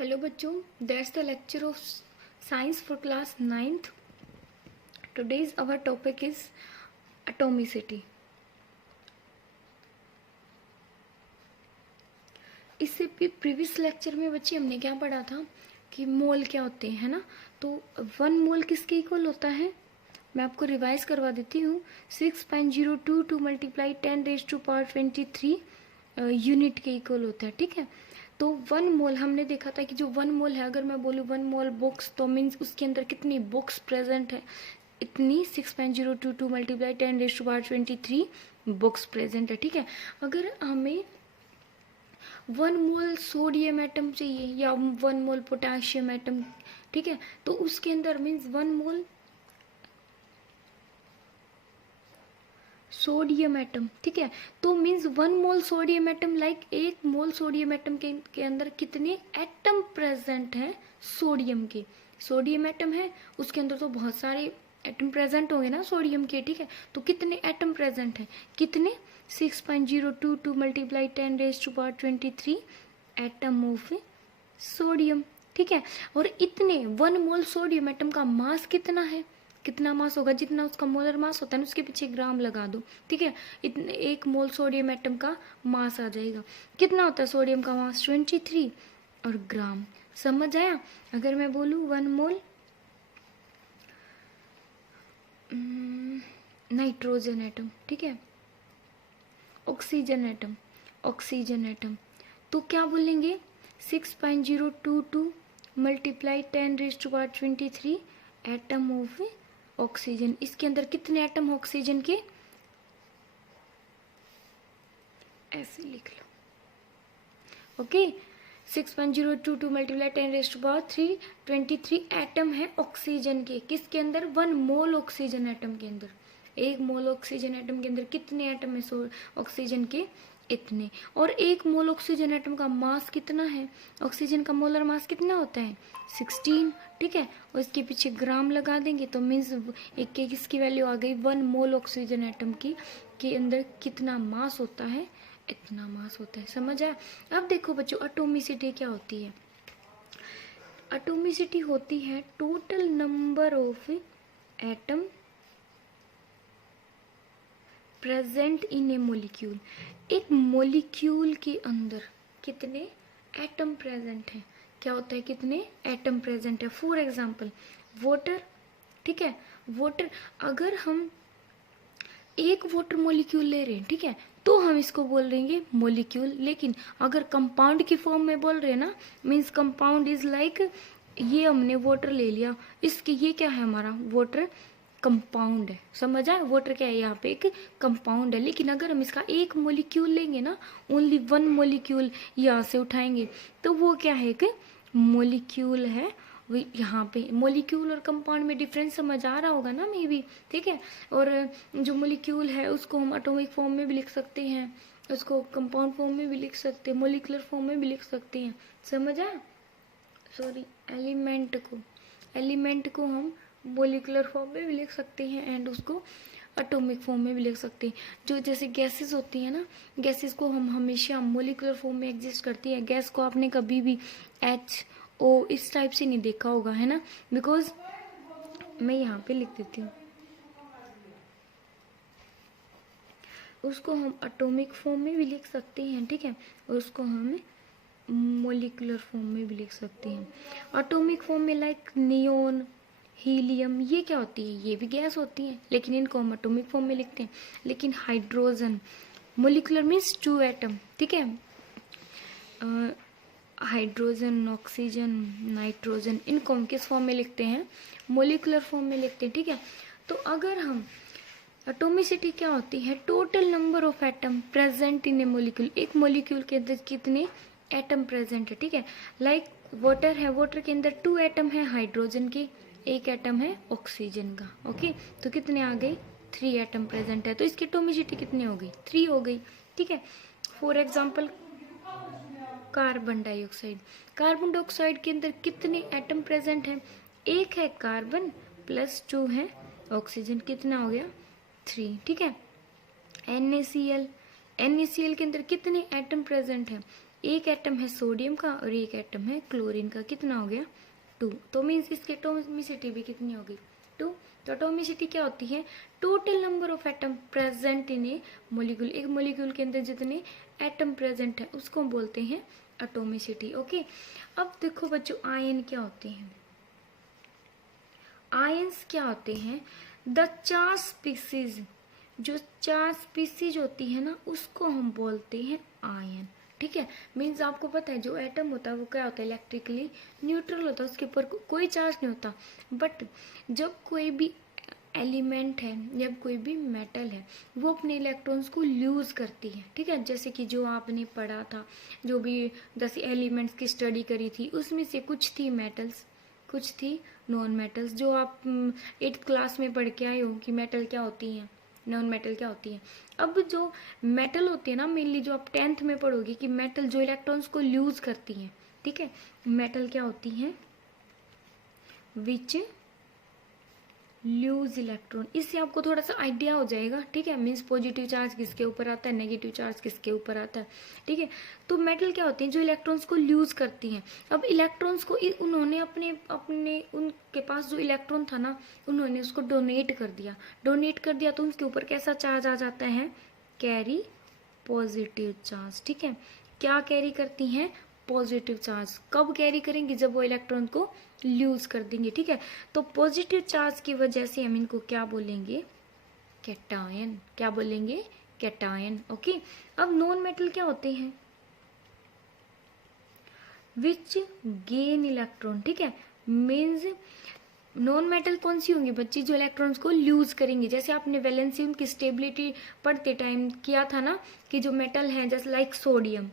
Hello बच्चों, that's the lecture of science for class 9th. Today's our topic is atomicity. इससे previous lecture में बच्चे हमने क्या पढ़ा था कि मोल क्या होते हैं, है ना। तो 1 मोल किसके इक्वल होता है, मैं आपको रिवाइज करवा देती हूँ। 6.022 मल्टीप्लाई 10⁻23 यूनिट के इक्वल होता है, ठीक है। तो 1 मोल हमने देखा था कि जो 1 मोल है, अगर मैं बोलूँ 1 मोल बुक्स, तो मीन्स उसके अंदर कितनी बुक्स प्रेजेंट है, इतनी 6.022 मल्टीप्लाई 10⁻23 बुक्स प्रेजेंट है, ठीक है। अगर हमें 1 मोल सोडियम एटम चाहिए या 1 मोल पोटेशियम एटम, ठीक है, तो उसके अंदर मीन्स 1 मोल सोडियम एटम, ठीक है। तो मीन्स 1 मोल सोडियम एटम लाइक 1 मोल सोडियम एटम के अंदर कितने एटम प्रेजेंट हैं सोडियम के। सोडियम एटम है, उसके अंदर तो बहुत सारे एटम प्रेजेंट होंगे ना सोडियम के, ठीक है। तो कितने एटम प्रेजेंट हैं, कितने 6.022 मल्टीप्लाई 10⁻23 एटम ऑफ सोडियम, ठीक है। और इतने 1 मोल सोडियम एटम का मास कितना है, कितना मास होगा, जितना उसका मोलर मास होता है ना उसके पीछे ग्राम लगा दो, ठीक है। इतने 1 मोल सोडियम एटम का मास आ जाएगा। कितना होता है सोडियम का मास, 23 और ग्राम। समझ आया। अगर मैं बोलूँ 1 मोल नाइट्रोजन एटम, ठीक है, ऑक्सीजन एटम, ऑक्सीजन एटम, तो क्या बोलेंगे 6.022 मल्टीप्लाई 10⁻23 एटम ऑफ ऑक्सीजन। इसके अंदर कितने एटम ऑक्सीजन के, ऐसे लिख लो, ओके। 6.022 मल्टीप्लाई 10⁻323 एटम है ऑक्सीजन के, किसके अंदर, 1 मोल ऑक्सीजन एटम के अंदर। 1 मोल ऑक्सीजन एटम के अंदर कितने एटम है ऑक्सीजन के, इतने। और 1 मोल ऑक्सीजन एटम का मास कितना है, ऑक्सीजन का मोलर मास कितना होता है 16, ठीक है। और इसके पीछे ग्राम लगा देंगे तो मीन्स एक के किसकी वैल्यू आ गई, 1 मोल ऑक्सीजन एटम की के अंदर कितना मास होता है, इतना मास होता है। समझ आया। अब देखो बच्चों, एटॉमिसिटी क्या होती है। एटॉमिसिटी होती है total number of atom present in A molecule. एक मोलिक्यूल के अंदर कितने एटम प्रेजेंट हैं, क्या होता है, कितने एटम प्रेजेंट है। फॉर एग्जांपल वाटर, ठीक है, वाटर, अगर हम एक वाटर मोलिक्यूल ले रहे हैं, ठीक है, तो हम इसको बोल देंगे मोलिक्यूल। लेकिन अगर कंपाउंड की फॉर्म में बोल रहे हैं ना, मीन्स कंपाउंड इज लाइक, ये हमने वाटर ले लिया, इसकी ये क्या है, हमारा वाटर कंपाउंड है। समझ आए, वाटर क्या है, यहाँ पे एक कंपाउंड है। लेकिन अगर हम इसका एक मोलिक्यूल लेंगे ना, ओनली 1 मोलिक्यूल यहाँ से उठाएंगे, तो वो क्या है, एक मोलिक्यूल है। यहाँ पे मोलिक्यूल और कंपाउंड में डिफरेंस समझ आ रहा होगा ना मे बी, ठीक है। और जो मोलिक्यूल है उसको हम एटॉमिक फॉर्म में भी लिख सकते हैं, उसको कंपाउंड फॉर्म में भी लिख सकते हैं, मोलिकुलर फॉर्म में भी लिख सकते हैं। समझ आया, सॉरी, एलिमेंट को हम मोलिकुलर फॉर्म में भी लिख सकते हैं एंड उसको एटॉमिक फॉर्म में भी लिख सकते हैं। जो जैसे गैसेस होती है ना, गैसेस को हम हमेशा मोलिकुलर फॉर्म में एग्जिस्ट करती है। गैस को आपने कभी भी HO इस टाइप से नहीं देखा होगा, है ना, बिकॉज मैं यहाँ पे लिख देती हूँ, उसको हम एटॉमिक फॉर्म में भी लिख सकते हैं, ठीक है, और उसको हम मोलिकुलर फॉर्म में भी लिख सकते हैं। एटॉमिक फॉर्म में लाइक नियोन, हीलियम, ये क्या होती है, ये भी गैस होती है, लेकिन इनको हम एटॉमिक फॉर्म में लिखते हैं। लेकिन हाइड्रोजन, मोलिकुलर मीन्स 2 एटम, ठीक है, हाइड्रोजन, ऑक्सीजन, नाइट्रोजन, इनको हम किस फॉर्म में लिखते हैं, मोलिकुलर फॉर्म में लिखते हैं, ठीक है। तो अगर हम एटॉमिसिटी क्या होती है, total number of atom present in A molecule. एक मोलिक्यूल के अंदर कितने एटम प्रेजेंट है, ठीक है। लाइक वाटर है, वाटर के अंदर 2 एटम है हाइड्रोजन के, 1 एटम है ऑक्सीजन का, ओके। तो कितने आ गए, 3 एटम प्रेजेंट है, तो इसकी एटॉमिसिटी कितनी हो गई, 3 हो गई, ठीक है। For example carbon dioxide, carbon dioxide के अंदर कितने एटम प्रेजेंट हैं, 1 है कार्बन प्लस 2 है ऑक्सीजन, कितना हो गया 3, ठीक है। NaCl, NaCl के अंदर कितने एटम प्रेजेंट हैं, एक एटम है सोडियम का और एक एटम है क्लोरीन का, कितना हो गया 2। तो मीन्स इसकी एटोमिसिटी भी कितनी होगी 2। तो एटोमिसिटी क्या होती है, total number of atom present in A molecule. एक मोलिक्यूल के अंदर जितने एटम प्रेजेंट है उसको हम बोलते हैं एटोमिसिटी। ओके, अब देखो बच्चों आयन क्या होते हैं। आयंस क्या होते हैं, द चार्ज स्पीसीज, जो चार्ज स्पीसीज होती है ना उसको हम बोलते हैं आयन। ठीक है, मीन्स आपको पता है जो एटम होता है वो क्या होता है, इलेक्ट्रिकली न्यूट्रल होता है, उसके ऊपर कोई चार्ज नहीं होता। बट जब कोई भी एलिमेंट है या कोई भी मेटल है वो अपने इलेक्ट्रॉन्स को लूज करती है। ठीक है, जैसे कि जो आपने पढ़ा था, जो भी 10 एलिमेंट्स की स्टडी करी थी उसमें से कुछ थी मेटल्स, कुछ थी नॉन मेटल्स, जो आप 8th क्लास में पढ़ के आए हो कि मेटल क्या होती हैं, नॉन मेटल क्या होती है। अब जो मेटल होती है ना, मेनली जो आप 10th में पढ़ोगे कि मेटल जो इलेक्ट्रॉन्स को लूज करती हैं। ठीक है, मेटल क्या होती हैं, विच लूज इलेक्ट्रॉन। इससे आपको थोड़ा सा आइडिया हो जाएगा। ठीक है, मीन्स पॉजिटिव चार्ज किसके ऊपर आता है, नेगेटिव चार्ज किसके ऊपर आता है। ठीक है, तो मेटल क्या होती है, जो इलेक्ट्रॉन्स को लूज करती हैं। अब इलेक्ट्रॉन्स को उन्होंने अपने अपने उनके पास जो इलेक्ट्रॉन था ना उन्होंने उसको डोनेट कर दिया। डोनेट कर दिया तो उसके ऊपर कैसा चार्ज आ जाता है, कैरी पॉजिटिव चार्ज। ठीक है, क्या कैरी करती हैं, पॉजिटिव चार्ज। कब कैरी करेंगे, जब वो इलेक्ट्रॉन को लूज कर देंगे। ठीक है, तो पॉजिटिव चार्ज की वजह से हम इनको क्या बोलेंगे, कैटायन। क्या बोलेंगे, कैटायन। ओके, अब नॉन मेटल क्या होते हैं, विच गेन इलेक्ट्रॉन। ठीक है, मीन्स नॉन मेटल कौन सी होंगी बच्ची, जो इलेक्ट्रॉन्स को लूज करेंगे। जैसे आपने वैलेंसी उनकी स्टेबिलिटी पढ़ते टाइम किया था ना कि जो मेटल है जैसे लाइक सोडियम,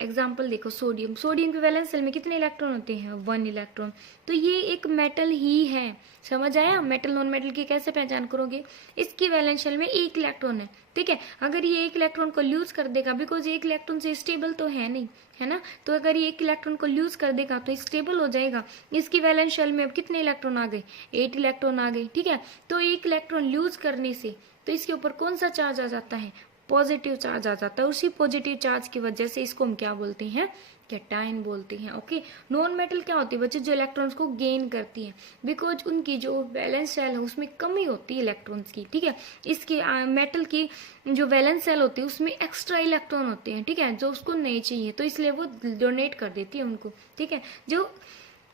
एग्जाम्पल देखो सोडियम, सोडियम के वैलेंस सेल में कितने इलेक्ट्रॉन होते हैं, 1 इलेक्ट्रॉन। तो ये एक मेटल ही है, समझ आया। मेटल नॉन मेटल की कैसे पहचान करोगे, इसकी वैलेंस शेल में 1 इलेक्ट्रॉन है। ठीक है, अगर ये 1 इलेक्ट्रॉन को लूज कर देगा, बिकॉज 1 इलेक्ट्रॉन से स्टेबल तो है नहीं, है ना, तो अगर ये 1 इलेक्ट्रॉन को लूज कर देगा तो स्टेबल हो जाएगा। इसकी वैलेंस शेल में अब कितने इलेक्ट्रॉन आ गए, 8 इलेक्ट्रॉन आ गए। ठीक है, तो 1 इलेक्ट्रॉन लूज करने से तो इसके ऊपर कौन सा चार्ज आ जाता है, पॉजिटिव चार्ज आ जाता है। उसी पॉजिटिव चार्ज की वजह से इसको हम क्या बोलते हैं, कैटायन बोलते हैं। ओके, नॉन मेटल क्या होती है बच्चे, जो इलेक्ट्रॉन्स को गेन करती है, बिकॉज उनकी जो वैलेंस सेल है उसमें कमी होती है इलेक्ट्रॉन्स की। ठीक है, इसकी मेटल की जो वैलेंस सेल होती है उसमें एक्स्ट्रा इलेक्ट्रॉन होते हैं। ठीक है, जो उसको नहीं चाहिए तो इसलिए वो डोनेट कर देती है उनको। ठीक है, जो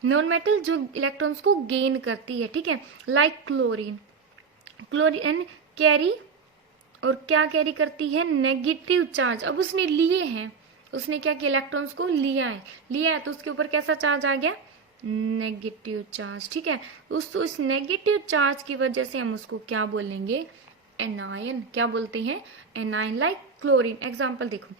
नॉन मेटल जो इलेक्ट्रॉन्स को गेन करती है। ठीक है, लाइक क्लोरीन, क्लोरीन कैरी और क्या कैरी करती है, नेगेटिव चार्ज। अब उसने लिए हैं, उसने क्या किया, इलेक्ट्रॉन्स को लिया है तो उसके ऊपर कैसा चार्ज आ गया, नेगेटिव चार्ज। ठीक है, उस नेगेटिव चार्ज की वजह से हम उसको क्या बोलेंगे, एनायन। क्या बोलते हैं, एनायन। लाइक क्लोरीन, एग्जांपल देखो,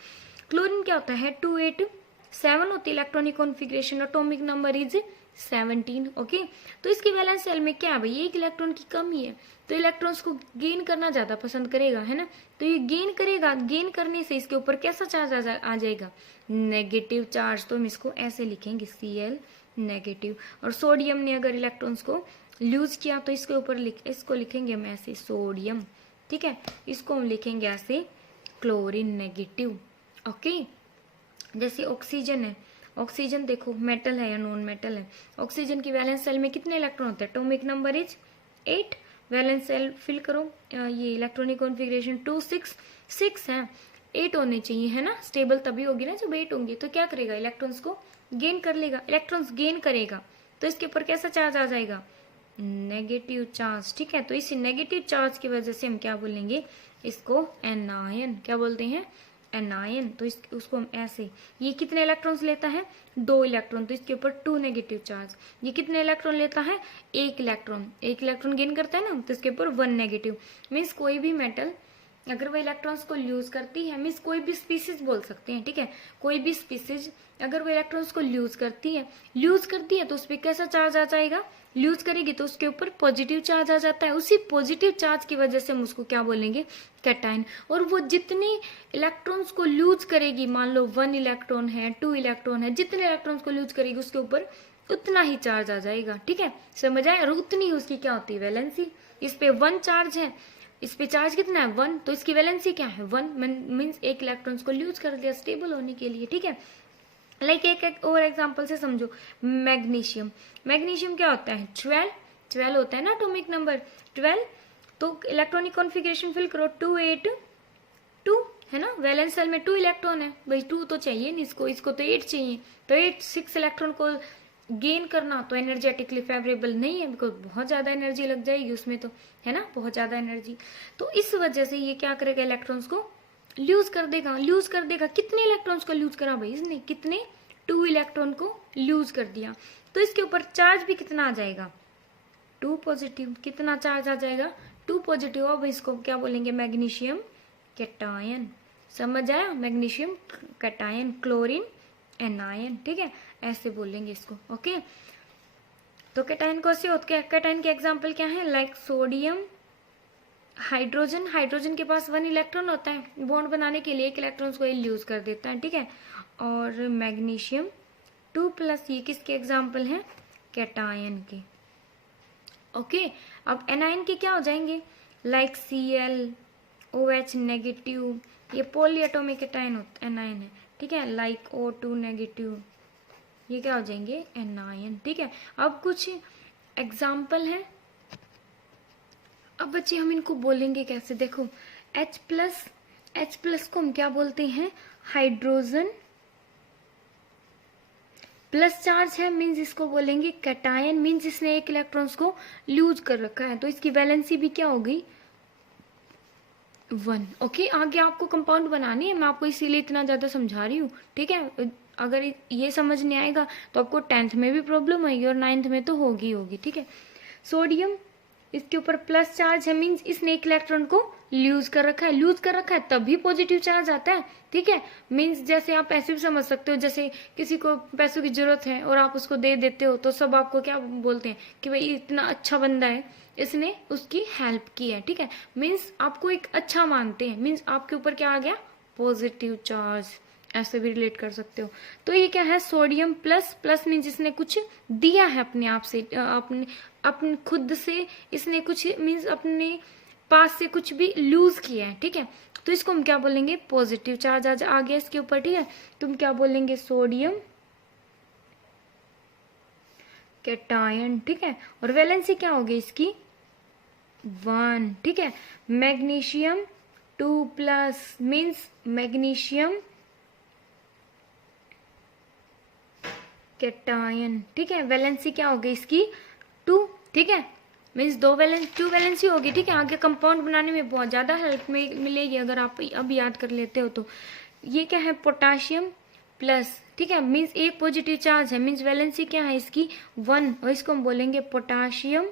क्लोरीन क्या होता है, 287 होती है electronic configuration, atomic number is 17। Okay, तो इसकी वैलेंस सेल में क्या है भाई, 1 इलेक्ट्रॉन की कमी है, तो इलेक्ट्रॉन्स को गेन करना ज्यादा पसंद करेगा, है ना। तो ये गेन करेगा, गेन करने से इसके ऊपर कैसा चार्ज आ जाएगा, नेगेटिव चार्ज। तो हम इसको ऐसे लिखेंगे, Cl नेगेटिव। और सोडियम ने अगर इलेक्ट्रॉन्स को लूज किया तो इसके ऊपर इसको लिखेंगे हम ऐसे, सोडियम। ठीक है, इसको हम लिखेंगे ऐसे, क्लोरीन नेगेटिव। ओके, जैसे ऑक्सीजन है, ऑक्सीजन देखो मेटल है या नॉन मेटल है। ऑक्सीजन की वैलेंस सेल में कितने इलेक्ट्रॉन होते हैं, atomic number is 8। Valence shell fill करो, ये इलेक्ट्रॉनिक कॉन्फ़िगरेशन 2 6 है, 8 होने चाहिए, है ना। स्टेबल तभी होगी ना जब 8 होंगी। तो क्या करेगा, इलेक्ट्रॉन्स को गेन कर लेगा। इलेक्ट्रॉन्स गेन करेगा तो इसके ऊपर कैसा चार्ज आ जाएगा, नेगेटिव चार्ज। ठीक है, तो इस नेगेटिव चार्ज की वजह से हम क्या बोलेंगे, इसको एनायन। क्या बोलते हैं, एनायन। तो उसको हम ऐसे, ये कितने इलेक्ट्रॉन्स लेता है, 2 इलेक्ट्रॉन, तो इसके ऊपर 2 नेगेटिव चार्ज। ये कितने इलेक्ट्रॉन लेता है, 1 इलेक्ट्रॉन, 1 इलेक्ट्रॉन गेन करता है ना, तो इसके ऊपर 1 नेगेटिव। मीन्स कोई भी मेटल अगर वो इलेक्ट्रॉन्स को लूज करती है, मीन्स कोई भी स्पीसीज बोल सकते हैं। ठीक है, कोई भी स्पीसीज अगर वो इलेक्ट्रॉन्स को लूज करती है तो उस पर कैसा चार्ज आ जाएगा, लूज करेगी तो उसके ऊपर पॉजिटिव चार्ज आ जाता है। उसी पॉजिटिव चार्ज की वजह से हम उसको क्या बोलेंगे, कैटायन। और वो जितने इलेक्ट्रॉन्स को लूज करेगी, मान लो 1 इलेक्ट्रॉन है, 2 इलेक्ट्रॉन है, जितने इलेक्ट्रॉन्स को लूज करेगी उसके ऊपर उतना ही चार्ज आ जाएगा। ठीक है, समझ आए। और उतनी ही उसकी क्या होती है, वैलेंसी। इस पे 1 चार्ज है, इस पे चार्ज कितना है 1, तो इसकी वैलेंसी क्या है 1, मीन्स एक इलेक्ट्रॉन्स को लूज कर दिया स्टेबल होने के लिए, ठीक है। लाइक एक और एग्जांपल से समझो, मैग्नीशियम। मैग्नीशियम क्या होता है 12 होता है ना एटॉमिक नंबर 12, तो इलेक्ट्रॉनिक कॉन्फ़िगरेशन फिल करो 2 8 2 है ना, वैलेंस सेल में 2 इलेक्ट्रॉन है भाई, 2 तो चाहिए नहीं इसको तो 8 चाहिए, तो 6 इलेक्ट्रॉन को गेन करना तो एनर्जेटिकली फेवरेबल नहीं है, बिकॉज बहुत ज्यादा एनर्जी लग जाएगी उसमें, तो है ना बहुत ज्यादा एनर्जी। तो इस वजह से ये क्या करेगा इलेक्ट्रॉन्स को लूज कर देगा। कितने इलेक्ट्रॉन्स को लूज करा भाई इसने, कितने 2 इलेक्ट्रॉन को लूज कर दिया, तो इसके ऊपर चार्ज भी कितना आ जाएगा 2 पॉजिटिव, कितना चार्ज आ जाएगा 2 पॉजिटिव। अब इसको क्या बोलेंगे मैग्नीशियम कैटायन, समझ आया, मैग्नीशियम कैटायन, क्लोरीन एनायन, ठीक है ऐसे बोलेंगे इसको, ओके। तो कैटायन को ऐसे होते हैं, कैटायन के एग्जांपल क्या है, लाइक सोडियम, हाइड्रोजन के पास 1 इलेक्ट्रॉन होता है, बॉन्ड बनाने के लिए 1 इलेक्ट्रॉन को यूज कर देता है, ठीक है। और मैग्नीशियम 2+, ये किसके एग्जाम्पल हैं कैटायन के, ओके। अब एनायन के क्या हो जाएंगे, लाइक Cl, OH नेगेटिव, ये पॉली एटॉमिक एनायन है, ठीक है, लाइक O2 नेगेटिव, ये क्या हो जाएंगे एनायन, ठीक है। अब कुछ एग्जाम्पल है, अब बच्चे हम इनको बोलेंगे कैसे, देखो H+ को हम क्या बोलते हैं हाइड्रोजन प्लस चार्ज है, मीन्स इसको बोलेंगे कैटायन, मीन्स इसने 1 इलेक्ट्रॉन्स को लूज कर रखा है, तो इसकी वैलेंसी भी क्या हो गई 1, ओके। आगे आपको कंपाउंड बनानी है, मैं आपको इसीलिए इतना ज्यादा समझा रही हूँ, ठीक है। अगर ये समझ नहीं आएगा तो आपको 10th में भी प्रॉब्लम होगी और 9th में तो होगी, ठीक है। सोडियम, इसके ऊपर प्लस चार्ज है, मीन्स इसने 1 इलेक्ट्रॉन को लूज कर रखा है, तभी पॉजिटिव चार्ज आता है, ठीक है। मीन्स जैसे आप ऐसे भी समझ सकते हो, जैसे किसी को पैसों की जरूरत है और आप उसको दे देते हो, तो सब आपको क्या बोलते हैं कि भाई इतना अच्छा बंदा है, इसने उसकी हेल्प की है, ठीक है। मीन्स आपको एक अच्छा मानते हैं, मीन्स आपके ऊपर क्या आ गया पॉजिटिव चार्ज, ऐसे भी रिलेट कर सकते हो। तो ये क्या है सोडियम प्लस मीन्स इसने कुछ दिया है अपने आप से, अपने खुद से इसने कुछ मीन्स अपने पास से कुछ भी लूज किया है, ठीक है। तो इसको हम क्या बोलेंगे पॉजिटिव चार्ज आ गया इसके ऊपर, ठीक है। तुम क्या बोलेंगे सोडियम कैटायन, ठीक है। और वैलेंसी क्या होगी इसकी 1, ठीक है। मैग्नीशियम 2+ मीन्स मैग्नीशियम कैटायन, ठीक है। वैलेंसी क्या होगी इसकी 2, ठीक है, मीन्स 2 वैलेंसी होगी, ठीक है। आगे कंपाउंड बनाने में बहुत ज्यादा हेल्प मिलेगी अगर आप अब याद कर लेते हो तो। ये क्या है पोटाशियम प्लस, ठीक है, मीन्स 1 पॉजिटिव चार्ज है, मीन्स वैलेंसी क्या है इसकी 1, और इसको हम बोलेंगे पोटाशियम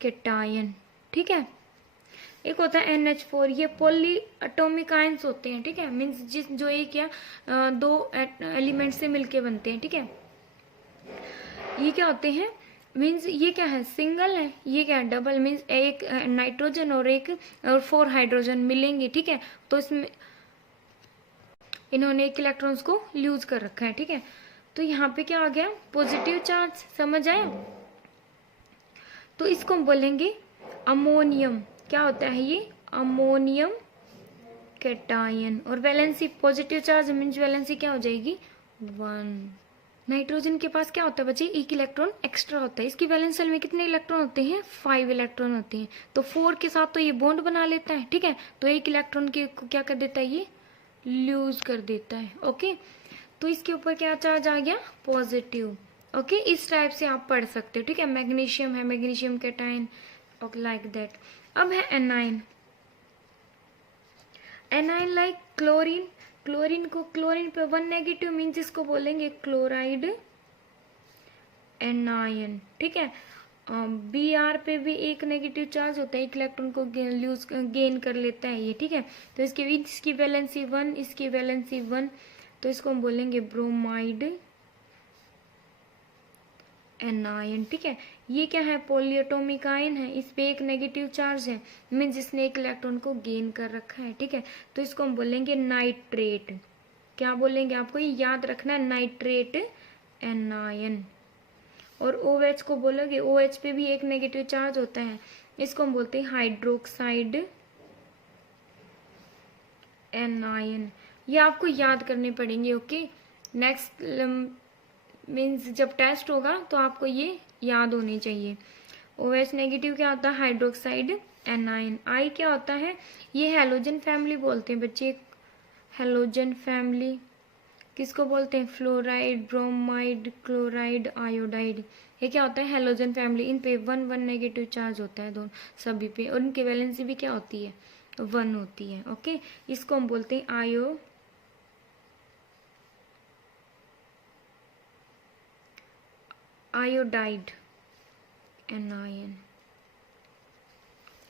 कैटायन, ठीक है। एक होता है NH4, ये पॉली एटॉमिक आयंस होते हैं, ठीक है, मीन्स जो एक या 2 एलिमेंट से मिलके बनते हैं, ठीक है। ये क्या होते हैं मीन्स ये क्या है सिंगल है, ये क्या है डबल, मीन्स एक नाइट्रोजन और 4 हाइड्रोजन मिलेंगे, ठीक है। तो इसमें इन्होंने 1 इलेक्ट्रॉन्स को लूज कर रखा है, ठीक है। तो यहाँ पे क्या आ गया पॉजिटिव चार्ज, समझ आया। तो इसको हम बोलेंगे अमोनियम, क्या होता है ये अमोनियम कैटायन, और valency positive charge means valency क्या हो जाएगी 1। नाइट्रोजन के पास क्या होता है बच्चे 1 इलेक्ट्रॉन एक्स्ट्रा होता है, इसकी वैलेंस सेल में कितने इलेक्ट्रॉन होते हैं 5 इलेक्ट्रॉन होते हैं, तो 4 के साथ तो ये बॉन्ड बना लेता है, ठीक है। तो 1 इलेक्ट्रॉन के क्या कर देता है ये लूज कर देता है, ओके। तो इसके ऊपर क्या चार्ज आ गया पॉजिटिव, ओके। इस टाइप से आप पढ़ सकते हो, ठीक है। मैग्नीशियम है magnesium cation, okay like that. अब है A9, A9 like chlorine, chlorine पे 1 नेगेटिव मीन्स इसको बोलेंगे क्लोराइड एनायन, ठीक है। Br पे भी 1 नेगेटिव चार्ज होता है, 1 इलेक्ट्रॉन को गेन कर लेता है ये, ठीक है। तो इसकी वैलेंसी 1, इसकी वैलेंसी 1, तो इसको हम बोलेंगे ब्रोमाइड एनायन, ठीक है। ये क्या है पॉलीएटॉमिक आयन है, इस पे 1 नेगेटिव चार्ज है, मीन्स जिसने 1 इलेक्ट्रॉन को गेन कर रखा है, ठीक है। तो इसको हम बोलेंगे नाइट्रेट, क्या बोलेंगे आपको ये याद रखना है नाइट्रेट एनायन। और OH को बोलोगे OH पे भी 1 नेगेटिव चार्ज होता है, इसको हम बोलते हैं हाइड्रोक्साइड एनायन। ये आपको याद करने पड़ेंगे। ओके, नेक्स्ट मीन्स जब टेस्ट होगा तो आपको ये याद होनी चाहिए। OH नेगेटिव क्या होता है? Hydroxide anion. I क्या होता है? ये हैलोजन फैमिली बोलते हैं बच्चे। हैलोजन फैमिली किसको बोलते हैं? Fluoride, bromide, chloride, iodide. ये क्या होता है? Halogen family. इन पे 1 नेगेटिव चार्ज होता है दोनों सभी पे, और इनकी वैलेंसी भी क्या होती है? 1 होती है। ओके, इसको हम बोलते हैं आयोडाइड एनायन।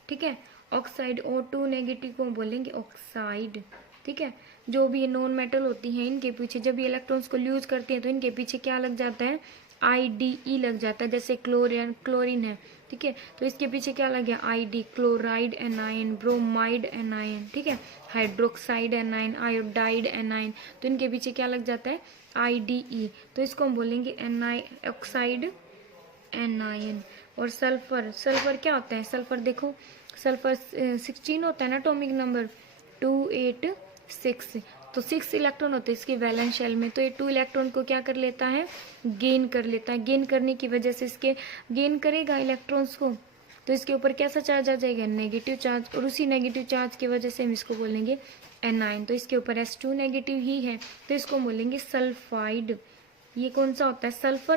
ठीक है, ऑक्साइड O2 नेगेटिव को बोलेंगे ऑक्साइड। ठीक है, जो भी ये नॉन मेटल होती हैं इनके पीछे जब ये इलेक्ट्रॉन्स को यूज करती हैं तो इनके पीछे क्या लग जाता है? IDE लग जाता है। जैसे क्लोरीन है, ठीक है, तो इसके पीछे क्या लग गया? ID, chloride anion, bromide anion. ठीक है, हाइड्रोक्साइड एनायन, आयोडाइड एनायन, तो इनके पीछे क्या लग जाता है? IDE। तो इसको हम बोलेंगे ऑक्साइड एनायन। और सल्फर क्या होता है? सल्फर देखो, सल्फर 16 होता है ना एटॉमिक नंबर, 286। तो 6 इलेक्ट्रॉन होते हैं इसके वैलेंस शेल में, तो ये 2 इलेक्ट्रॉन को क्या कर लेता है? गेन कर लेता है। गेन करने की वजह से इसके गेन करेगा इलेक्ट्रॉन्स को, तो इसके ऊपर कैसा चार्ज आ जाएगा? Negative charge. और उसी नेगेटिव चार्ज की वजह से हम इसको बोलेंगे एनायन। तो इसके ऊपर S2 नेगेटिव ही है, तो इसको बोलेंगे सल्फाइड। ये कौन सा होता है?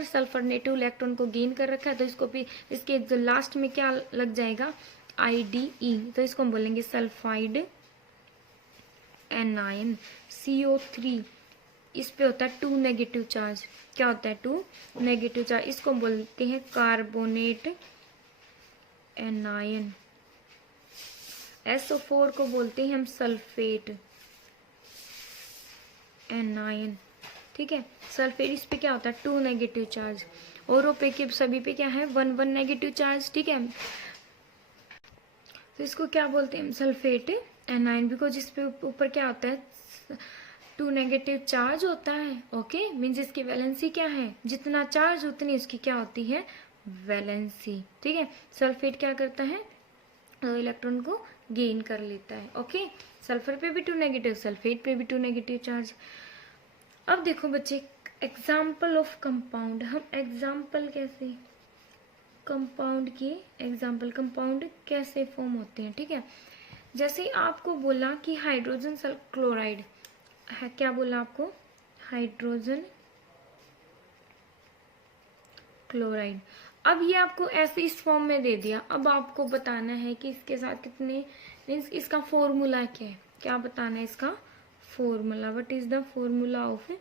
सल्फर ने 2 इलेक्ट्रॉन को गेन कर रखा है, तो इसको भी इसके जो लास्ट में क्या लग जाएगा? IDE। तो इसको हम बोलेंगे सल्फाइड एनायन। CO3 इस पे होता है 2 नेगेटिव चार्ज। क्या होता है? 2 नेगेटिव चार्ज। इसको बोलते हैं कार्बोनेट एनायन। SO4 को बोलते हैं हम सल्फेट एनायन। ठीक है, सल्फेट इस पे क्या होता है? 2 नेगेटिव चार्ज। और पे के सभी पे क्या है? 1 नेगेटिव चार्ज। ठीक है, तो इसको क्या बोलते हैं? सल्फेट एनायन, बिकॉज इस पे ऊपर क्या होता है? 2 नेगेटिव चार्ज होता है। ओके, मीन्स इसकी वैलेंसी क्या है? जितना चार्ज उतनी इसकी क्या होती है? वैलेंसी। ठीक है, सल्फेट क्या करता है? इलेक्ट्रॉन को गेन कर लेता है। ओके, सल्फर पे भी 2 नेगेटिव, सल्फेट पे भी 2 नेगेटिव चार्ज। अब देखो बच्चे, एग्जाम्पल ऑफ कंपाउंड। हम एग्जाम्पल कैसे कंपाउंड की एग्जाम्पल, कंपाउंड कैसे फॉर्म होते हैं? ठीक है, जैसे आपको बोला कि हाइड्रोजन क्लोराइड है, क्या बोला आपको? Hydrogen chloride. अब ये आपको ऐसे इस फॉर्म में दे दिया। अब आपको बताना है कि इसके साथ कितने, मीन्स इसका फॉर्मूला क्या है? क्या बताना है इसका formula? What is the formula of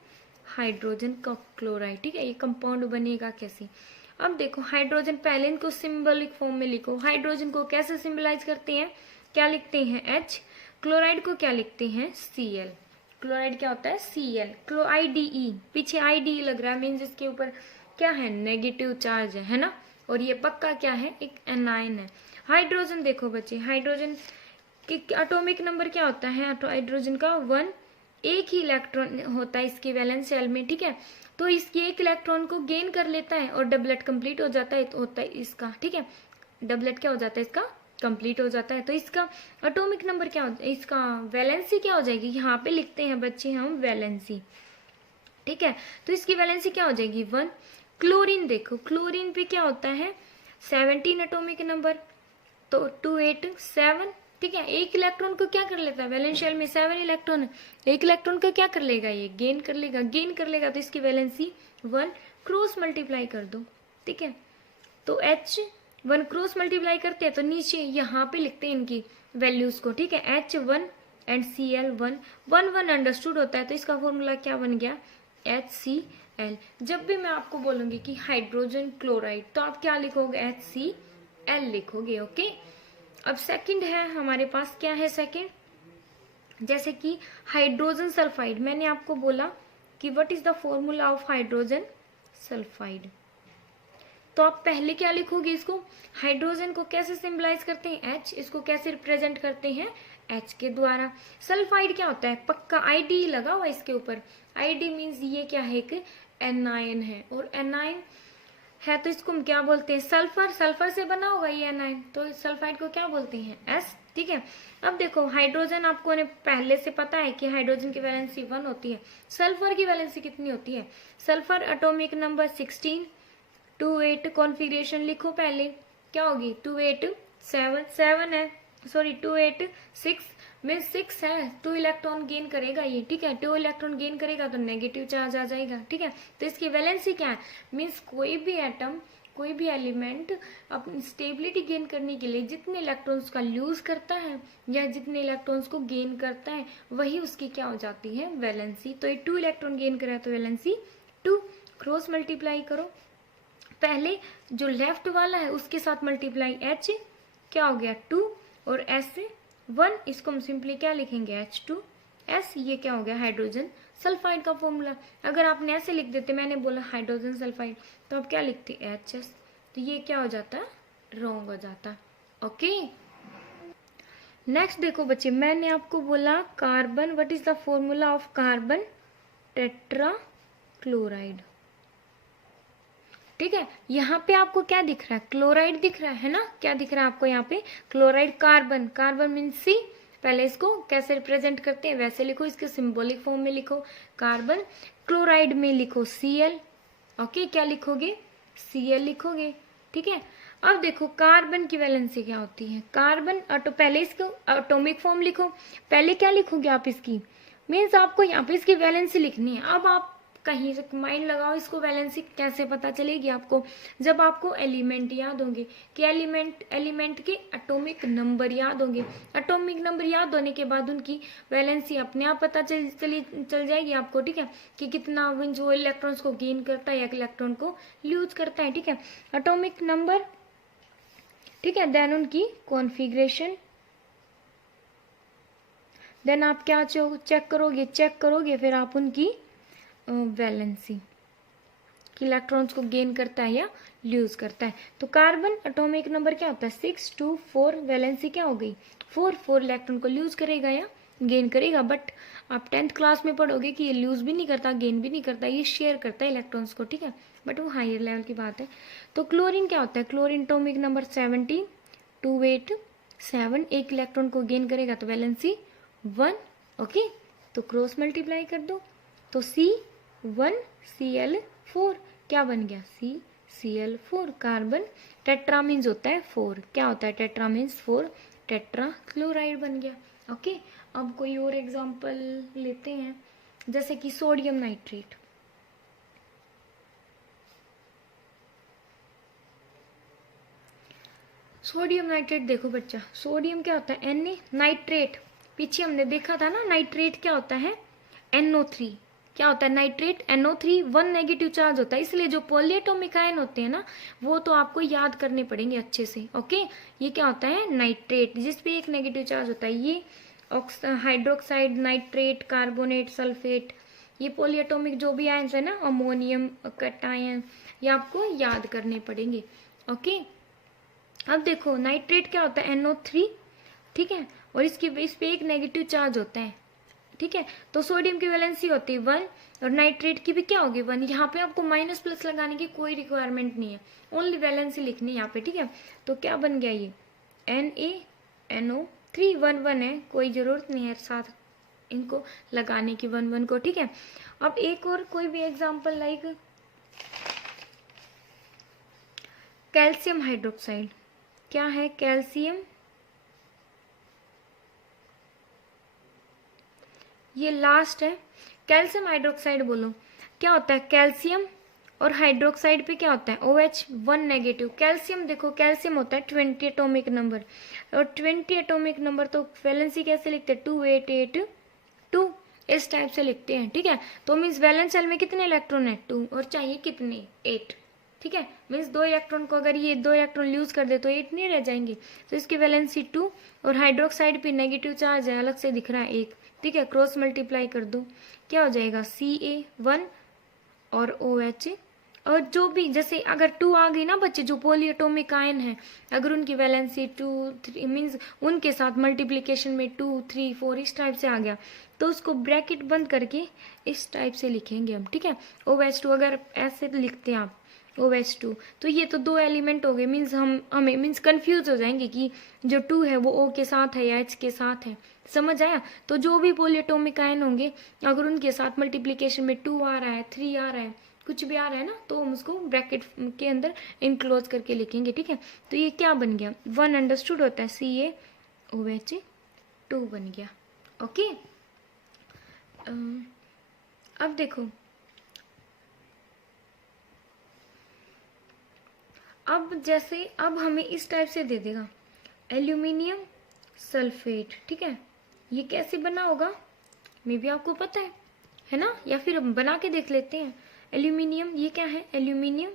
hydrogen chloride? ठीक है, ये कंपाउंड बनेगा कैसे? अब देखो, हाइड्रोजन पहले इनको सिंबलिक फॉर्म में लिखो। हाइड्रोजन को कैसे सिंबलाइज करते हैं? क्या लिखते हैं? H। क्लोराइड को क्या लिखते हैं? Cl। क्लोराइड क्या होता है? Cl। IDE, पीछे IDE लग रहा है, मीन्स इसके ऊपर क्या है? नेगेटिव चार्ज है ना। और ये पक्का क्या है? एक एनायन है। हाइड्रोजन देखो बच्चे, हाइड्रोजन के एटॉमिक नंबर क्या होता है? हाइड्रोजन का 1, एक ही इलेक्ट्रॉन होता है इसकी वैलेंस शेल में। ठीक है, तो इसकी एक इलेक्ट्रॉन को गेन कर लेता है और डबलेट कंप्लीट हो जाता है, तो होता है इसका। ठीक है, डबलेट क्या हो जाता है? इसका कंप्लीट हो जाता है। तो इसका एटॉमिक नंबर क्या हो, इसका वैलेंसी क्या हो जाएगी? यहाँ पे लिखते हैं बच्चे हम वैलेंसी। ठीक है, तो इसकी वैलेंसी क्या हो जाएगी? 1। क्लोरीन देखो, क्लोरीन पे क्या होता है? 17 एटॉमिक नंबर, तो 287। ठीक है, एक इलेक्ट्रॉन को क्या कर लेता है? वैलेंस शेल में 7 इलेक्ट्रॉन, एक इलेक्ट्रॉन को क्या कर लेगा? ये गेन कर लेगा। गेन कर लेगा तो इसकी वैलेंसी 1। क्रॉस मल्टीप्लाई कर दो। ठीक है, तो H1 क्रॉस मल्टीप्लाई करते हैं तो नीचे यहाँ पे लिखते हैं इनकी वैल्यूज को। ठीक है, H1 एंड Cl1, 1 अंडरस्टूड होता है, तो इसका फॉर्मूला क्या बन गया? HCl। जब भी मैं आपको बोलूंगी कि हाइड्रोजन क्लोराइड, तो आप क्या लिखोगे? HCl लिखोगे। ओके, अब सेकंड है हमारे पास, क्या है सेकंड? जैसे कि हाइड्रोजन सल्फाइड, मैंने आपको बोला कि what is the formula of hydrogen sulphide, तो आप पहले क्या लिखोगे? इसको, हाइड्रोजन को कैसे सिंबलाइज करते हैं? H। इसको कैसे रिप्रेजेंट करते हैं? H के द्वारा। सल्फाइड क्या होता है? पक्का ID लगा हुआ इसके ऊपर। ID मीन्स ये क्या है? एक एनायन है। और एनायन है तो इसको हम क्या बोलते हैं, सल्फर, सल्फर से बना होगा ये एनाइन, तो सल्फाइड को क्या बोलते हैं, एस। ठीक है, अब देखो हाइड्रोजन आपको ने पहले से पता है कि हाइड्रोजन की वैलेंसी 1 होती है, सल्फर की वैलेंसी कितनी होती है, सल्फर एटॉमिक नंबर 16, 28 कॉन्फ़िगरेशन लिखो पहले, क्या होगी 287 है, सॉरी 286 मीन 6 है, 2 इलेक्ट्रॉन गेन करेगा ये। ठीक है, 2 इलेक्ट्रॉन गेन करेगा तो नेगेटिव चार्ज आ जाएगा। ठीक है, तो इसकी वैलेंसी क्या है, मीन्स कोई भी एटम, कोई भी एलिमेंट अपनी स्टेबिलिटी गेन करने के लिए जितने इलेक्ट्रॉन्स का लूज करता है या जितने इलेक्ट्रॉन्स को गेन करता है वही उसकी क्या हो जाती है, वैलेंसी। तो ये 2 इलेक्ट्रॉन गेन करा तो वैलेंसी 2, क्रॉस मल्टीप्लाई करो, पहले जो लेफ्ट वाला है उसके साथ मल्टीप्लाई एच, क्या हो गया 2 और एस से 1, इसको हम सिंपली क्या लिखेंगे H2S, ये क्या हो गया हाइड्रोजन सल्फाइड का फॉर्मूला। अगर आपने ऐसे लिख देते, मैंने बोला हाइड्रोजन सल्फाइड, तो आप क्या लिखते HS, तो ये क्या हो जाता, रॉन्ग हो जाता। ओके, नेक्स्ट देखो बच्चे, मैंने आपको बोला carbon, what is the formula of carbon, tetra chloride. ठीक है, यहाँ पे आपको क्या दिख रहा है, क्लोराइड दिख रहा है ना, क्या दिख रहा है आपको यहाँ पे, chloride, carbon, carbon mean C, पहले इसको कैसे रिप्रेजेंट करते हैं वैसे लिखो, इसके सिंबॉलिक फॉर्म में लिखो कार्बन, क्लोराइड में लिखो Cl। ओके, क्या लिखोगे, Cl लिखोगे। ठीक है, अब देखो कार्बन की वैलेंसी क्या होती है, कार्बन पहले इसको एटॉमिक फॉर्म लिखो, पहले क्या लिखोगे आप इसकी, मीन्स आपको यहाँ पे इसकी वैलेंसी लिखनी है। अब आप कहीं से माइंड लगाओ, इसको वैलेंसी कैसे पता चलेगी आपको, जब आपको एलिमेंट याद होंगे कि एलिमेंट के एटॉमिक नंबर याद होंगे, एटॉमिक नंबर याद होने के बाद उनकी वैलेंसी अपने आप पता चल जाएगी आपको। ठीक है, कि कितना जो इलेक्ट्रॉन्स को गेन करता है या इलेक्ट्रॉन को लूज करता है। ठीक है, एटॉमिक नंबर, ठीक है, देन उनकी कॉन्फ़िगरेशन, देन आप क्या चेक करोगे फिर आप उनकी वैलेंसी कि इलेक्ट्रॉन्स को गेन करता है या लूज करता है। तो कार्बन एटॉमिक नंबर क्या होता है 6, 2, 4, वैलेंसी क्या हो गई 4 इलेक्ट्रॉन को लूज करेगा या गेन करेगा। बट आप 10th क्लास में पढ़ोगे कि ये लूज भी नहीं करता, गेन भी नहीं करता, ये शेयर करता है इलेक्ट्रॉन्स को। ठीक है, बट वो हायर लेवल की बात है। तो क्लोरीन क्या होता है, क्लोरीन एटॉमिक नंबर 17, 2, 8, 7, एक इलेक्ट्रॉन को गेन करेगा तो वैलेंसी 1। ओके, तो क्रॉस मल्टीप्लाई कर दो, तो C1Cl4 क्या बन गया CCl4। कार्बन टेट्रा मीन्स होता है 4, क्या होता है टेट्रा मीन्स 4, टेट्रा क्लोराइड बन गया। ओके, अब कोई और एग्जांपल लेते हैं, जैसे कि सोडियम नाइट्रेट। सोडियम नाइट्रेट देखो बच्चा, सोडियम क्या होता है Na, नाइट्रेट पीछे हमने देखा था ना, नाइट्रेट क्या होता है NO3, क्या होता है नाइट्रेट NO3, 1 नेगेटिव चार्ज होता है, इसलिए जो पॉलीएटॉमिक आयन होते हैं ना वो तो आपको याद करने पड़ेंगे अच्छे से। ओके, ये क्या होता है नाइट्रेट, जिसपे एक नेगेटिव चार्ज होता है, ये हाइड्रोक्साइड, नाइट्रेट, कार्बोनेट, सल्फेट, ये पॉलीएटॉमिक जो भी आयन्स है ना, अमोनियम, कैटायन, ये आपको याद करने पड़ेंगे। ओके, अब देखो नाइट्रेट क्या होता है NO3, ठीक है, और इस पे एक नेगेटिव चार्ज होता है। ठीक है, तो सोडियम की वैलेंसी होती है 1 और नाइट्रेट की भी क्या होगी 1। यहाँ पे आपको माइनस प्लस लगाने की कोई रिक्वायरमेंट नहीं है, ओनली वैलेंसी लिखनी है यहाँ पे। ठीक है, तो क्या बन गया ये NaNO3, 1 1 है, कोई जरूरत नहीं है साथ इनको लगाने की 1 1 को। ठीक है, अब एक और कोई भी एग्जाम्पल लाइक कैल्शियम हाइड्रोक्साइड, क्या है कैल्शियम, ये लास्ट है कैल्शियम हाइड्रोक्साइड। बोलो क्या होता है कैल्शियम और हाइड्रोक्साइड पे क्या होता है OH 1 नेगेटिव। कैल्शियम देखो, कैल्शियम होता है 20 एटॉमिक नंबर, और 20 एटॉमिक नंबर तो वैलेंसी कैसे लिखते हैं 2882, इस टाइप से लिखते हैं। ठीक है, तो मीन्स वैलेंस शेल में कितने इलेक्ट्रॉन है 2, और चाहिए कितने 8। ठीक है, मीन्स 2 इलेक्ट्रॉन को अगर ये 2 इलेक्ट्रॉन यूज कर दे तो 8 नहीं रह जाएंगे, तो इसकी वैलेंसी 2, और हाइड्रोक्साइड पे नेगेटिव चार्ज है अलग से दिख रहा है 1। ठीक है, क्रॉस मल्टीप्लाई कर दो, क्या हो जाएगा Ca1 और OH, और जो भी जैसे अगर 2 आ गई ना बच्चे, जो पॉलीएटॉमिक आयन है अगर उनकी वैलेंसी 2 3 मीन्स उनके साथ मल्टीप्लीकेशन में 2 3 4 इस टाइप से आ गया, तो उसको ब्रैकेट बंद करके इस टाइप से लिखेंगे हम। ठीक है, OH2 अगर ऐसे लिखते हैं आप, OH2। तो ये तो 2 एलिमेंट हो गए, मीन्स हमें मीन्स कंफ्यूज हो जाएंगे कि जो 2 है वो O के साथ है या H के साथ है। समझ आया? तो जो भी पॉलीएटॉमिक आयन होंगे अगर उनके साथ मल्टीप्लीकेशन में 2 आ रहा है, 3 आ रहा है, कुछ भी आ रहा है ना, तो हम उसको ब्रैकेट के अंदर इनक्लोज करके लिखेंगे। ठीक है, तो ये क्या बन गया, 1 अंडरस्टूड होता है CaOH2 बन गया। ओके, अब देखो, अब जैसे अब हमें इस टाइप से दे देगा एल्यूमिनियम सल्फेट। ठीक है, ये कैसे बना होगा मे भी आपको पता है ना, या फिर हम बना के देख लेते हैं। एल्यूमिनियम, ये क्या है, एल्यूमिनियम,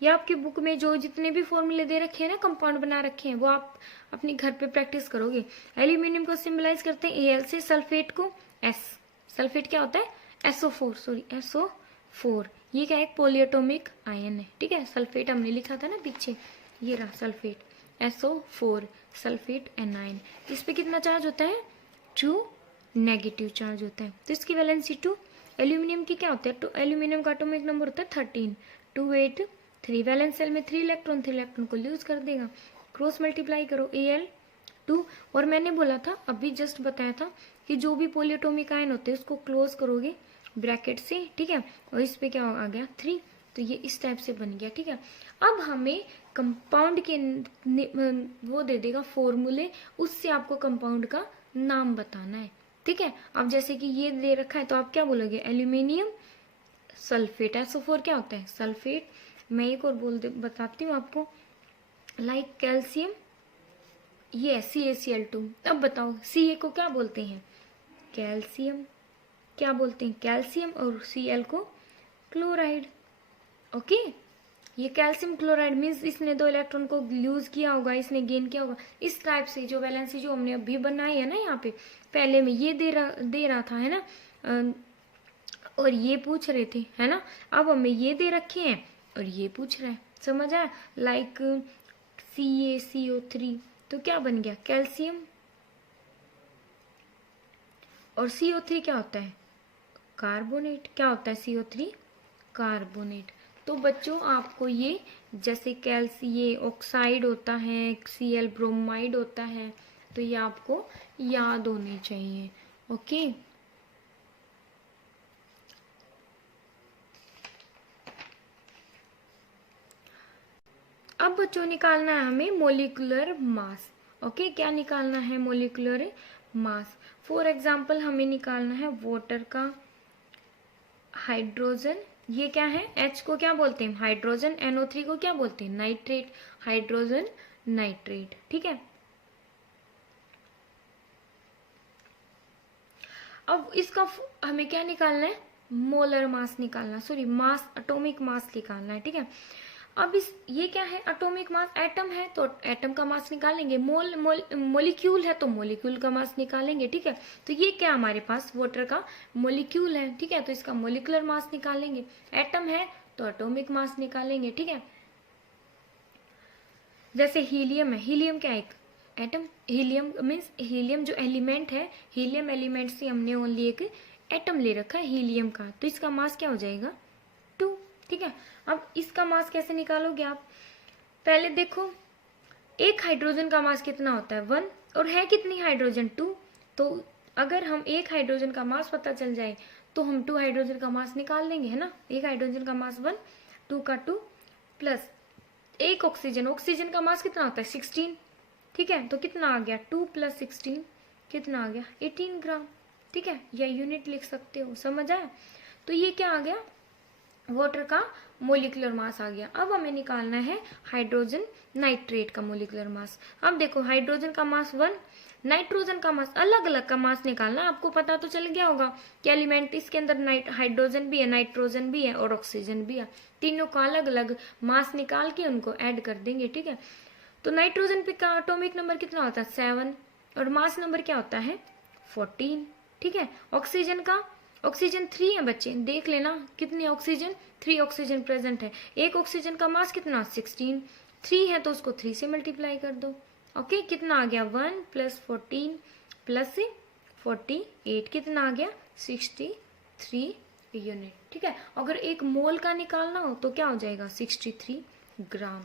या आपकी बुक में जो जितने भी फॉर्मूले दे रखे हैं ना, कंपाउंड बना रखे हैं, वो आप अपने घर पे प्रैक्टिस करोगे। एल्यूमिनियम को सिंबलाइज करते हैं Al से, सल्फेट को S। सल्फेट क्या होता है, SO4। ये क्या है, एक पॉलीएटॉमिक आयन है। ठीक है, सल्फेट हमने लिखा था ना पीछे, ये रहा सल्फेट, SO4 सल्फेट एनायन। इस पे कितना चार्ज होता है, 2 नेगेटिव चार्ज होता है, तो इसकी वैलेंसी 2। एल्यूमिनियम की क्या होता है, तो एल्यूमिनियम का एटॉमिक नंबर होता है 13, 2 8 3। वैलेंस सेल में 3 इलेक्ट्रॉन को लूज कर देगा, क्रॉस मल्टीप्लाई करो Al2। और मैंने बोला था, अभी जस्ट बताया था कि जो भी पॉलीएटॉमिक आयन होते हैं उसको क्लोज करोगे ब्रैकेट से। ठीक है, और इस पे क्या आ गया 3, तो ये इस टाइप से बन गया। ठीक है, अब हमें कंपाउंड के वो दे देगा फॉर्मूले, उससे आपको कंपाउंड का नाम बताना है। ठीक है, अब जैसे कि ये दे रखा है तो आप क्या बोलोगे, एल्यूमिनियम सल्फेट, SO4 क्या होता है, सल्फेट। मैं एक और बताती हूँ आपको, लाइक कैल्शियम, ये CaCl2। अब बताओ Ca को क्या बोलते हैं, कैल्शियम, क्या बोलते हैं, कैल्शियम, और Cl को क्लोराइड। ओके, ये कैल्शियम क्लोराइड मीन्स इसने 2 इलेक्ट्रॉन को लूज किया होगा, इसने गेन किया होगा। इस टाइप से जो वैलेंसी जो हमने अभी बनाई है ना, यहाँ पे पहले में ये दे रहा था, है ना, और ये पूछ रहे थे, है ना, अब हमें ये दे रखे हैं और ये पूछ रहा है। समझ आया, लाइक CaCO3, तो क्या बन गया, कैल्शियम, और CO3 क्या होता है, कार्बोनेट। क्या होता है CO3, कार्बोनेट। तो बच्चों आपको ये जैसे ये ऑक्साइड होता है, Cl ब्रोमाइड होता है, तो ये आपको याद होने चाहिए। ओके, अब बच्चों निकालना है हमें मोलिकुलर मास। ओके, क्या निकालना है, मोलिकुलर मास। फॉर एग्जाम्पल हमें निकालना है वाटर का हाइड्रोजन, ये क्या है, H को क्या बोलते हैं, हाइड्रोजन, NO3 को क्या बोलते हैं, नाइट्रेट, हाइड्रोजन नाइट्रेट। ठीक है, अब इसका हमें क्या निकालना है, मोलर मास निकालना, सॉरी मास, एटॉमिक मास निकालना है। ठीक है, अब ये क्या है, एटॉमिक मास, एटम है तो एटम का मास निकालेंगे, मोलिक्यूल है तो मोलिक्यूल का मास निकालेंगे। ठीक है, तो ये क्या हमारे पास वाटर का मोलिक्यूल है। ठीक है, तो इसका मोलिकुलर मास निकालेंगे, एटम है तो एटॉमिक मास निकालेंगे। ठीक है, जैसे हीलियम है, हीलियम क्या है, एक एटम, हीलियम मीन्स हीलियम जो एलिमेंट है, हीलियम एलिमेंट से हमने ओनली एक एटम ले रखा है हीलियम का, तो इसका मास क्या हो जाएगा, 2। ठीक है, अब इसका मास कैसे निकालोगे आप, पहले देखो एक हाइड्रोजन का मास कितना होता है, 1, और है कितनी हाइड्रोजन, 2। तो अगर हम एक हाइड्रोजन का मास पता चल जाए तो हम 2 हाइड्रोजन का मास निकाल देंगे, है ना। एक हाइड्रोजन का मास 1, 2 का 2, प्लस एक ऑक्सीजन, ऑक्सीजन का मास कितना होता है, 16। ठीक है, तो कितना आ गया, 2 + 16 कितना आ गया, 18 ग्राम। ठीक है, या यूनिट लिख सकते हो, समझ आया। तो ये क्या आ गया, वाटर का मोलिकुलर मास आ गया। अब हमें निकालना है हाइड्रोजन नाइट्रेट का मोलिकुलर मास। अब देखो हाइड्रोजन का मास 1, नाइट्रोजन का मास, अलग अलग का मास निकालना। आपको पता तो चल गया होगा कि एलिमेंट इसके अंदर हाइड्रोजन भी है, नाइट्रोजन भी है और ऑक्सीजन भी है, तीनों का अलग अलग मास निकाल के उनको ऐड कर देंगे। ठीक है, तो नाइट्रोजन पे का एटॉमिक नंबर कितना होता है, 7, और मास नंबर क्या होता है, 14। ठीक है, ऑक्सीजन का, ऑक्सीजन 3 है बच्चे, देख लेना कितनी ऑक्सीजन, 3 ऑक्सीजन प्रेजेंट है। एक ऑक्सीजन का मास कितना, 16, 3 है तो उसको 3 से मल्टीप्लाई कर दो। ओके, कितना आ गया, 1 + 14 + 48 कितना आ गया, 63। 63 यूनिट। ठीक है, अगर एक मोल का निकालना हो तो क्या हो जाएगा 63 ग्राम।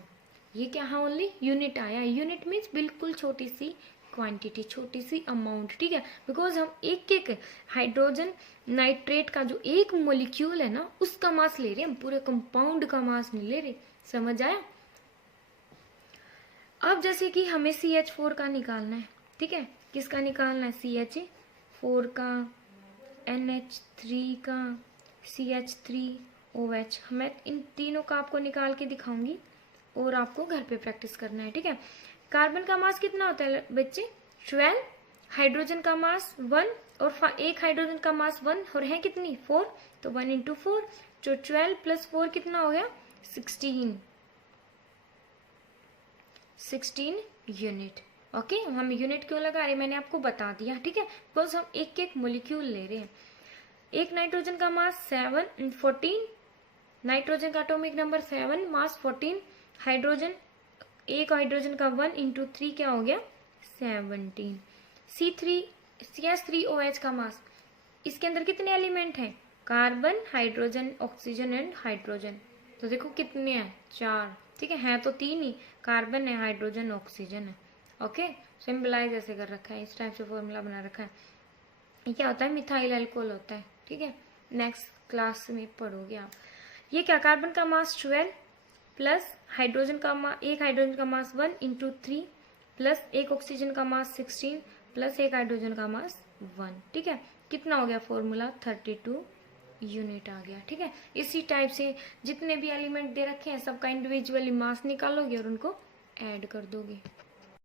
ये क्या है, ओनली यूनिट आया। यूनिट मीन्स बिल्कुल छोटी सी क्वांटिटी, छोटी सी अमाउंट। ठीक है, बिकॉज हम एक एक हाइड्रोजन नाइट्रेट का जो एक मोलिक्यूल है ना उसका मास ले रहे हैं, हम पूरे कंपाउंड का मास नहीं ले रहे। समझ आया। अब जैसे कि हमें CH4 का निकालना है। ठीक है, किसका निकालना है, CH4 का, NH3 का, CH3OH। मैं इन तीनों का आपको निकाल के दिखाऊंगी और आपको घर पे प्रैक्टिस करना है। ठीक है, कार्बन का मास कितना होता है बच्चे, 12, हाइड्रोजन का मास 1 और एक हाइड्रोजन का मास 1 और है कितनी 4, तो 1 इंटू 4, जो 12 प्लस 4 कितना हो गया 16 यूनिट। ओके, हम यूनिट क्यों लगा रहे मैंने आपको बता दिया। ठीक है, बिकॉज हम एक एक मोलिक्यूल ले रहे हैं। एक नाइट्रोजन का मास 14, नाइट्रोजन का एटॉमिक नंबर 7, मास 14, हाइड्रोजन, एक हाइड्रोजन का 1 इंटू 3 क्या हो गया 17। CH3OH का मास, इसके अंदर कितने एलिमेंट हैं, carbon, hydrogen, oxygen and hydrogen. तो देखो कितने हैं 4। ठीक है तो 3 ही, कार्बन है, हाइड्रोजन, ऑक्सीजन है। ओके, सिंबलाइज ऐसे कर रखा है, इस टाइप से फॉर्मूला बना रखा है। ये क्या होता है, मिथाइल अल्कोहल होता है। ठीक है, नेक्स्ट क्लास में पढ़ोगे आप। ये क्या, कार्बन का मास 12 प्लस हाइड्रोजन का एक हाइड्रोजन का मास 1 इंटू 3 प्लस एक ऑक्सीजन का मास 16 प्लस एक हाइड्रोजन का मास 1। ठीक है, कितना हो गया फॉर्मूला 32 यूनिट आ गया। ठीक है, इसी टाइप से जितने भी एलिमेंट दे रखे हैं सबका इंडिविजुअली मास निकालोगे और उनको ऐड कर दोगे।